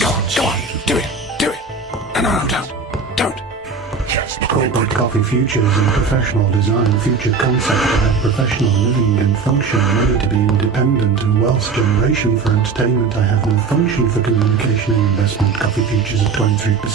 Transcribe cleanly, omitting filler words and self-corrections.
Go on. Do it. No, don't. Corporate coffee futures and professional design future concept to have professional living and function, ready to be independent and wealth generation for entertainment. I have no function for communication and investment. Coffee futures at 23%.